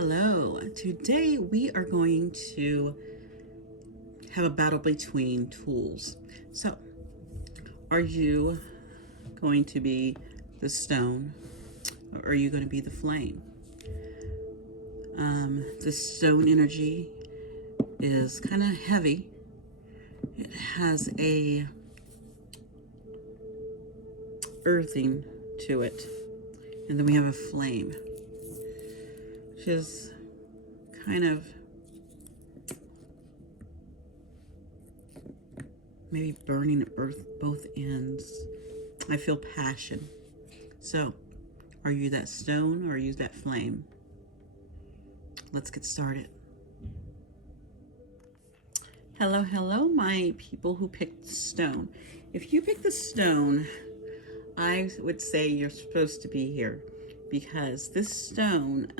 Hello. Today we are going to have a battle between tools. So, are you going to be the stone or are you going to be the flame? The stone energy is kind of heavy. It has a earthing to it. And then we have a flame, which is kind of maybe burning earth both ends. I feel passion. So, are you that stone or are you that flame? Let's get started. Hello, hello, my people who picked stone. If you picked the stone, I would say you're supposed to be here because this stone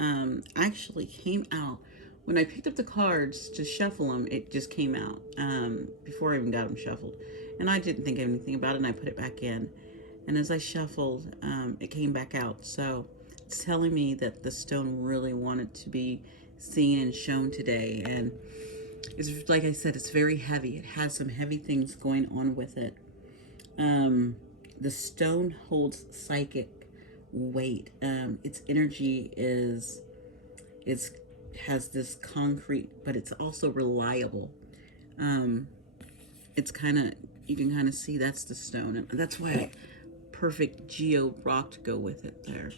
actually came out when I picked up the cards to shuffle them. It just came out before I even got them shuffled, and I didn't think anything about it. And I put it back in, and as I shuffled, it came back out. So it's telling me that the stone really wanted to be seen and shown today. And it's like I said, it's very heavy. It has some heavy things going on with it. The stone holds psychic weight. Its energy is has this concrete, but it's also reliable. It's kind of, you can kind of see that's the stone, and that's why perfect geo rock to go with it there.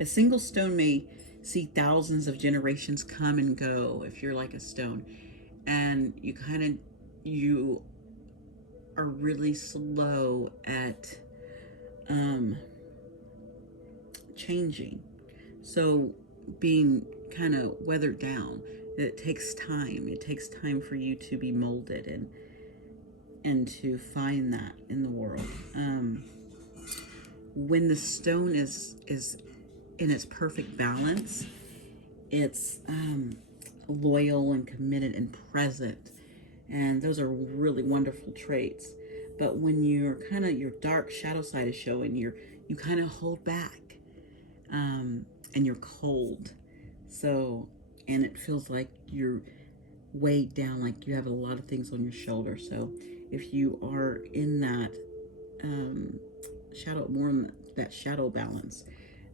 A single stone may see thousands of generations come and go if you're like a stone, and you are really slow at changing. So being kind of weathered down, it takes time. It takes time for you to be molded and to find that in the world. When the stone is in its perfect balance, it's loyal and committed and present, and those are really wonderful traits. But when you're kind of, your dark shadow side is showing, you kind of hold back, and you're cold. So, and it feels like you're weighed down, like you have a lot of things on your shoulder. So if you are in that shadow, more in that shadow balance,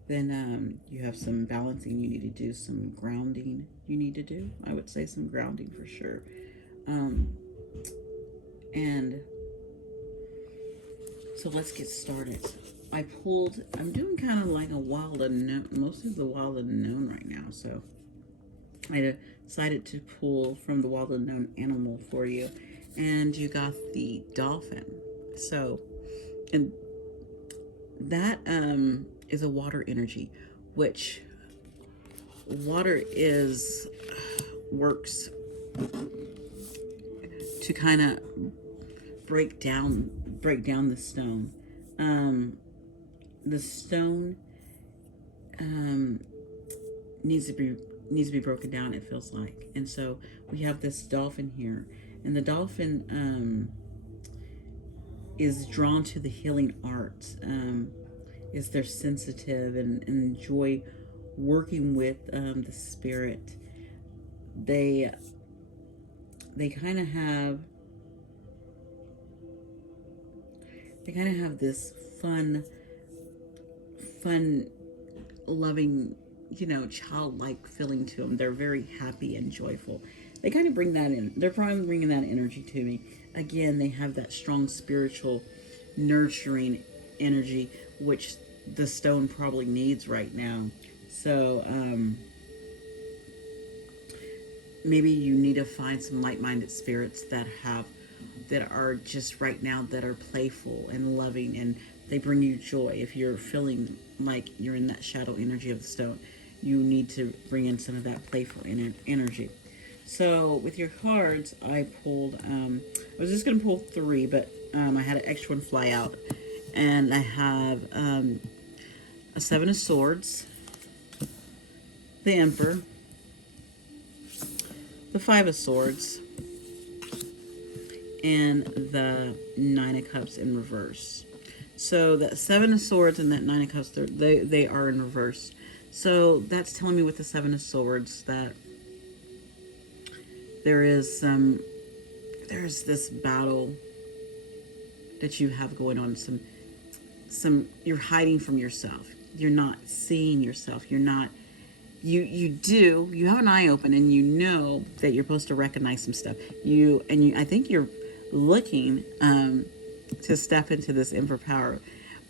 then you have some balancing you need to do, some grounding you need to do. I would say some grounding for sure. And so let's get started. I'm doing kind of like a wild unknown, most of the wild unknown right now. So I decided to pull from the wild unknown animal for you. And you got the dolphin. So, and that is a water energy, which water works to kind of break down the stone. The stone needs to be broken down, it feels like. And so we have this dolphin here, and the dolphin is drawn to the healing arts. Is they're sensitive and enjoy working with the spirit. They kind of have this fun, loving, childlike feeling to them. They're very happy and joyful. They kind of bring that in. They're probably bringing that energy to me. Again, they have that strong spiritual, nurturing energy, which the stone probably needs right now. So maybe you need to find some like-minded spirits that are just right now, that are playful and loving, and they bring you joy. If you're feeling like you're in that shadow energy of the stone, you need to bring in some of that playful energy. So with your cards, I pulled, I was just going to pull 3, but I had an extra one fly out. And I have a 7 of Swords, the Emperor, the 5 of Swords, and the 9 of Cups in reverse. So that Seven of Swords and that Nine of Cups, they are in reverse. So that's telling me with the Seven of Swords that there is there's this battle that you have going on. You're hiding from yourself. You're not seeing yourself. You're not. You have an eye open and you know that you're supposed to recognize some stuff. I think you're looking to step into this Emperor power,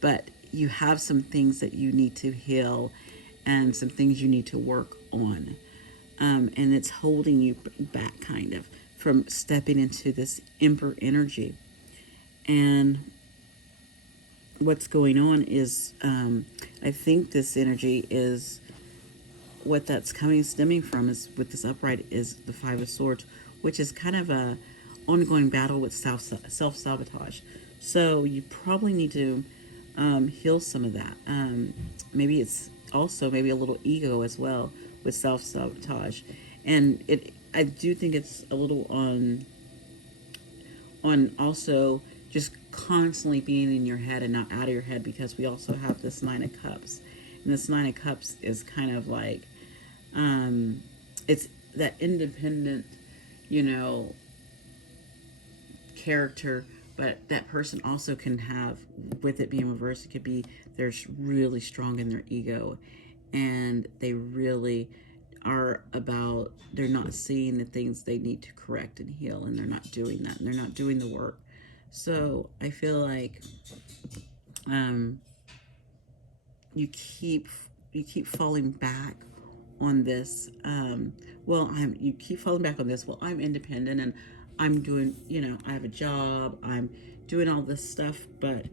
but you have some things that you need to heal and some things you need to work on. And it's holding you back kind of from stepping into this Emperor energy. And what's going on is I think this energy is what that's stemming from is with this upright is the Five of Swords, which is kind of a ongoing battle with self-sabotage. So you probably need to heal some of that. Maybe it's also maybe a little ego as well with self-sabotage. And I do think it's a little on also just constantly being in your head and not out of your head, because we also have this Nine of Cups. And this Nine of Cups is kind of like, it's that independent, character, but that person also can have, with it being reversed, it could be they're really strong in their ego and they really are they're not seeing the things they need to correct and heal, and they're not doing that, and they're not doing the work. So I feel like you keep falling back on this. You keep falling back on this. Well, I'm independent and I'm doing, I have a job, I'm doing all this stuff, but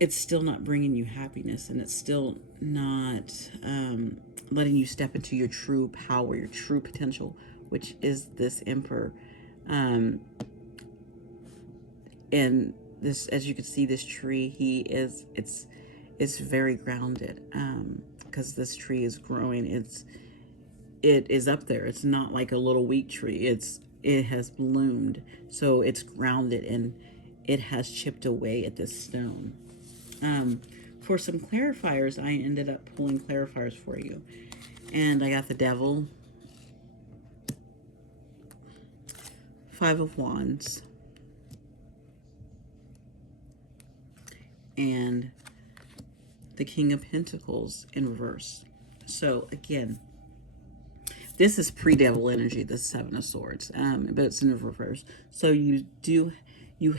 it's still not bringing you happiness, and it's still not letting you step into your true power, your true potential, which is this Emperor. And this, as you can see, this tree, it's very grounded, because this tree is growing. It is up there. It's not like a little weak tree. It has bloomed, so it's grounded, and it has chipped away at this stone. For some clarifiers, I ended up pulling clarifiers for you, and I got the Devil, Five of Wands, and the King of Pentacles in reverse. So again, this is pre-devil energy, the Seven of Swords, but it's in reverse. So you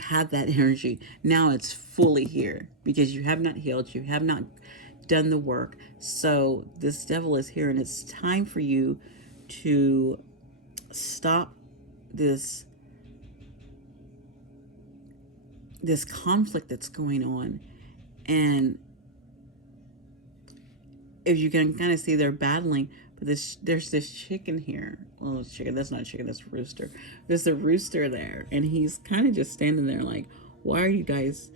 have that energy. Now it's fully here because you have not healed, you have not done the work. So this devil is here, and it's time for you to stop this conflict that's going on. And if you can kind of see, they're battling, but there's this chicken here. Well, it's chicken. That's not chicken. That's a rooster. There's a rooster there, and he's kind of just standing there like, why are you guys?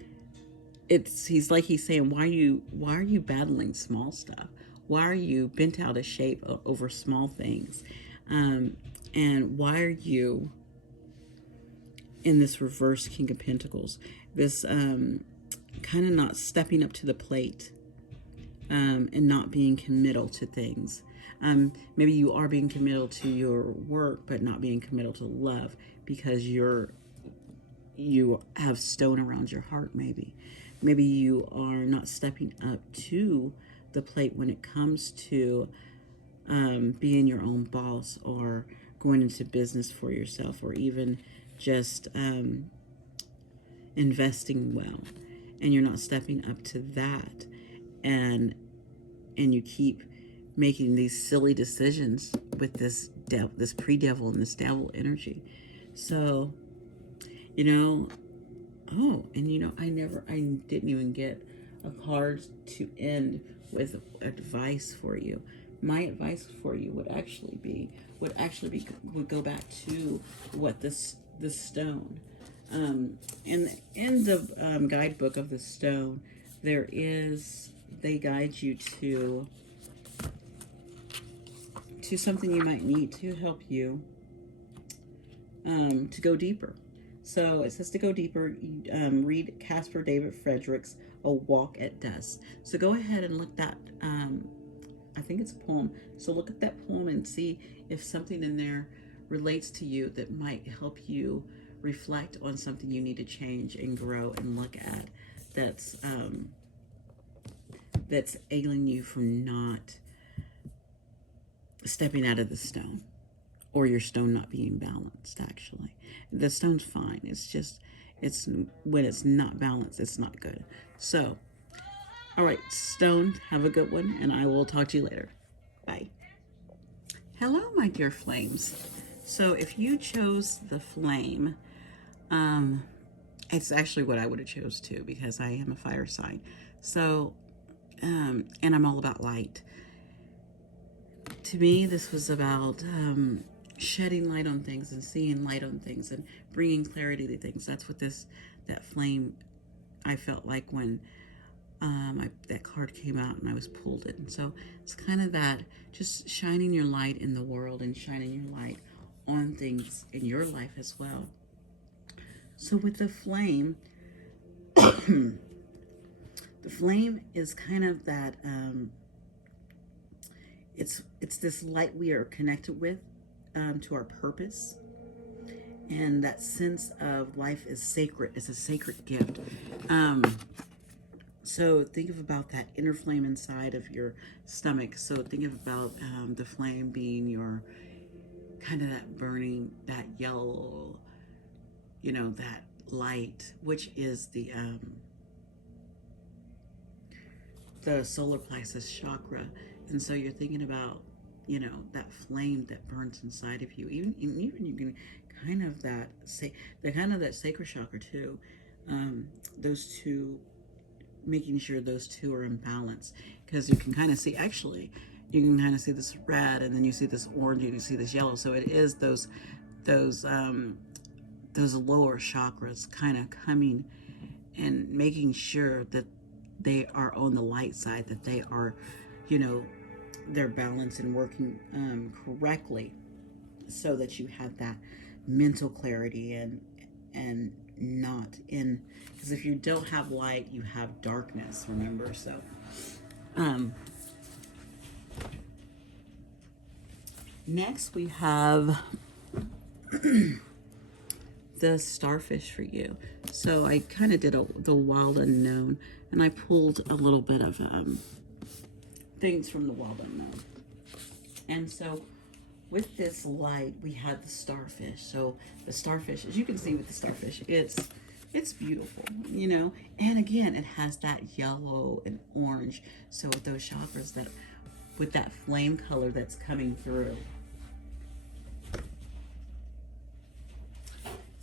He's saying, why are you battling small stuff? Why are you bent out of shape over small things? And why are you in this reverse King of Pentacles? This kind of not stepping up to the plate, and not being committal to things. Maybe you are being committal to your work, but not being committal to love because you have stone around your heart. Maybe you are not stepping up to the plate when it comes to being your own boss, or going into business for yourself, or even just investing well, and you're not stepping up to that, and you keep making these silly decisions with this pre-devil and this devil energy. So, I didn't even get a card to end with advice for you. My advice for you would go back to what this stone. In the guidebook of the stone, they guide you to something you might need to help you to go deeper. So it says to go deeper, read Caspar David Friedrich's A Walk at Dusk. So go ahead and look that, I think it's a poem. So look at that poem and see if something in there relates to you that might help you reflect on something you need to change and grow and look at that's ailing you from not stepping out of the stone, or your stone not being balanced. Actually, the stone's fine. It's just, it's when it's not balanced, it's not good. So all right, stone, have a good one, and I will talk to you later. Bye. Hello, my dear flames. So if you chose the flame, it's actually what I would have chose too, because I am a fire sign. So and I'm all about light. To me, this was about shedding light on things and seeing light on things and bringing clarity to things. That's what that flame, I felt like when that card came out and I was pulled in. So it's kind of that, just shining your light in the world and shining your light on things in your life as well. So with the flame, the flame is kind of that, it's this light we are connected with, to our purpose. And that sense of life is sacred. It's a sacred gift. So think about that inner flame inside of your stomach. So think about the flame being your kind of that burning, that yellow, that light, which is the solar plexus chakra. And so you're thinking about, that flame that burns inside of you. Even you can kind of that sacral chakra too. Those two, making sure those two are in balance, because you can kind of see, actually you can kind of see this red, and then you see this orange, and you see this yellow. So it is those lower chakras kind of coming and making sure that they are on the light side, that they are, they're balanced and working correctly, so that you have that mental clarity and not in, because if you don't have light, you have darkness, remember. So next we have the starfish for you. So I kind of did the wild unknown, and I pulled a little bit of things from the wild unknown. And so with this light, we had the starfish. So the starfish, as you can see with the starfish, it's beautiful, and again, it has that yellow and orange. So with those chakras, that with that flame color that's coming through.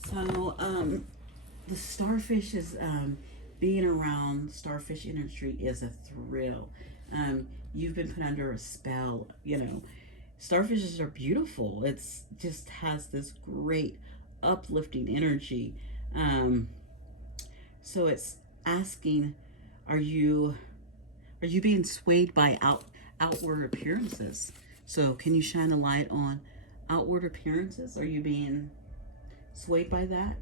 So the starfish is, being around starfish energy is a thrill. You've been put under a spell, Starfishes are beautiful. It's just has this great uplifting energy. So it's asking, are you being swayed by outward appearances? So can you shine a light on outward appearances? Are you being swayed by that?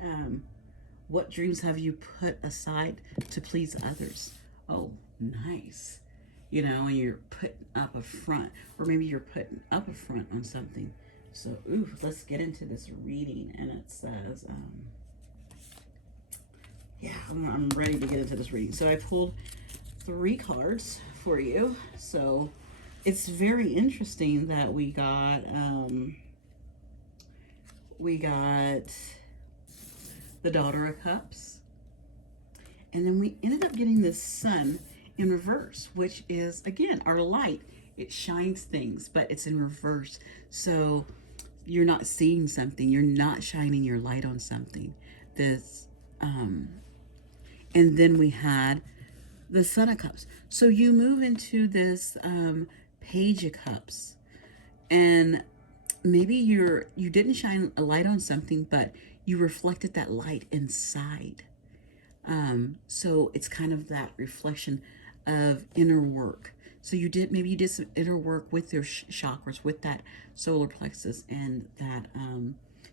What dreams have you put aside to please others? Oh, nice. And you're putting up a front, or maybe you're putting up a front on something. So, let's get into this reading. And it says, yeah, I'm ready to get into this reading. So I pulled 3 cards for you. So it's very interesting that we got the Daughter of Cups, and then we ended up getting this Sun in reverse, which is, again, our light. It shines things, but it's in reverse. So you're not seeing something. You're not shining your light on something. And then we had the Son of Cups. So you move into this Page of Cups, and maybe you didn't shine a light on something, but you reflected that light inside. So it's kind of that reflection of inner work. So maybe you did some inner work with your chakras, with that solar plexus and that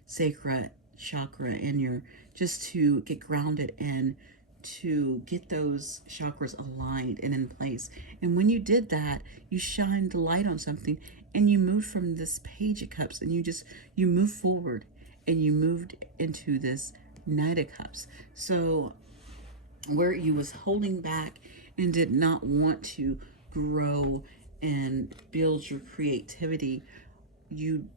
sacral chakra and your, just to get grounded and to get those chakras aligned and in place. And when you did that, you shined the light on something and you moved from this Page of Cups and you moved forward and you moved into this Knight of Cups. So where you was holding back and did not want to grow and build your creativity, you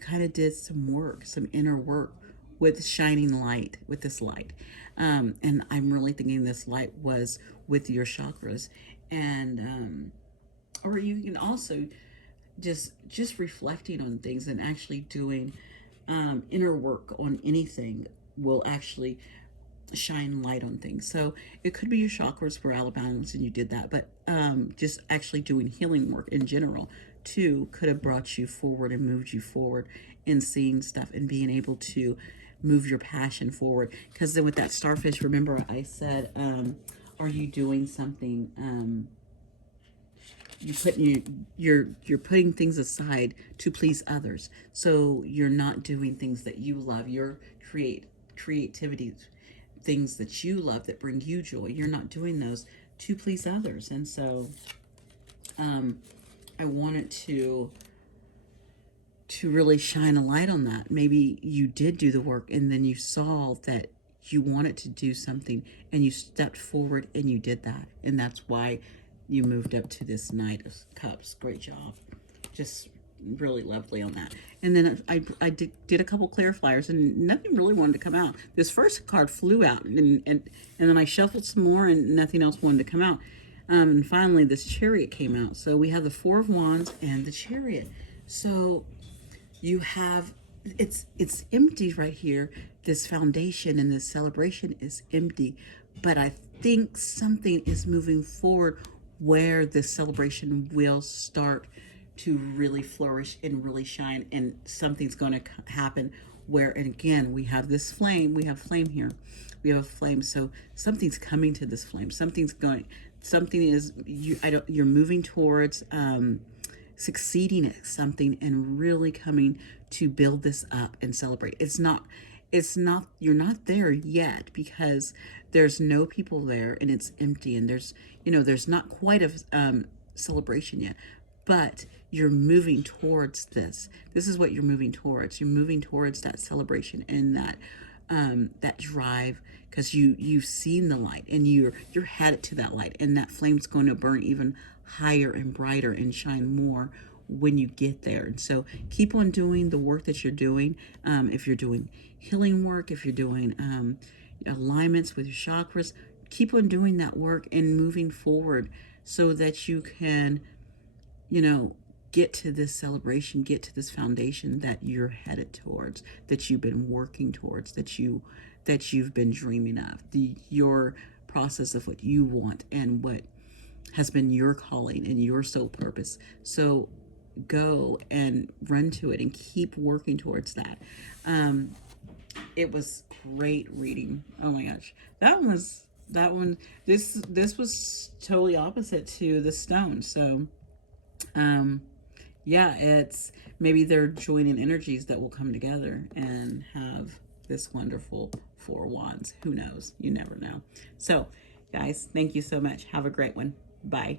kind of did some work, some inner work with shining light, with this light. And I'm really thinking this light was with your chakras. And or you can also just reflecting on things and actually doing inner work on anything will actually shine light on things. So it could be your chakras were out of balance and you did that, but just actually doing healing work in general too could have brought you forward and moved you forward in seeing stuff and being able to move your passion forward. Because then with that starfish, remember I said, are you doing something, you're putting things aside to please others. So you're not doing things that you love, your creativity, things that you love that bring you joy. You're not doing those to please others. And so I wanted to really shine a light on that. Maybe you did do the work and then you saw that you wanted to do something and you stepped forward and you did that. And that's why you moved up to this Knight of Cups. Great job. Just really lovely on that. And then I did a couple clarifiers and nothing really wanted to come out. This first card flew out and then I shuffled some more and nothing else wanted to come out. And finally this Chariot came out. So we have the Four of Wands and the Chariot. So you have, it's empty right here. This foundation and this celebration is empty, but I think something is moving forward where this celebration will start to really flourish and really shine, and something's going to happen where, and again, we have this flame, we have flame here, we have a flame, so something's coming to this flame, something is, you're moving towards succeeding at something and really coming to build this up and celebrate. It's not, you're not there yet because there's no people there and it's empty and there's not quite a celebration yet, but you're moving towards this. This is what you're moving towards. You're moving towards that celebration and that drive, because you've seen the light and you're headed to that light, and that flame's going to burn even higher and brighter and shine more when you get there. And so keep on doing the work that you're doing. If you're doing healing work, if you're doing alignments with your chakras, keep on doing that work and moving forward so that you can, get to this celebration, get to this foundation that you're headed towards, that you've been working towards, that you've been dreaming of, your process of what you want and what has been your calling and your soul purpose. So go and run to it and keep working towards that. It was great reading. Oh my gosh. This was totally opposite to the stone. So, yeah, it's maybe they're joining energies that will come together and have this wonderful Four Wands. Who knows? You never know. So, guys, thank you so much. Have a great one. Bye.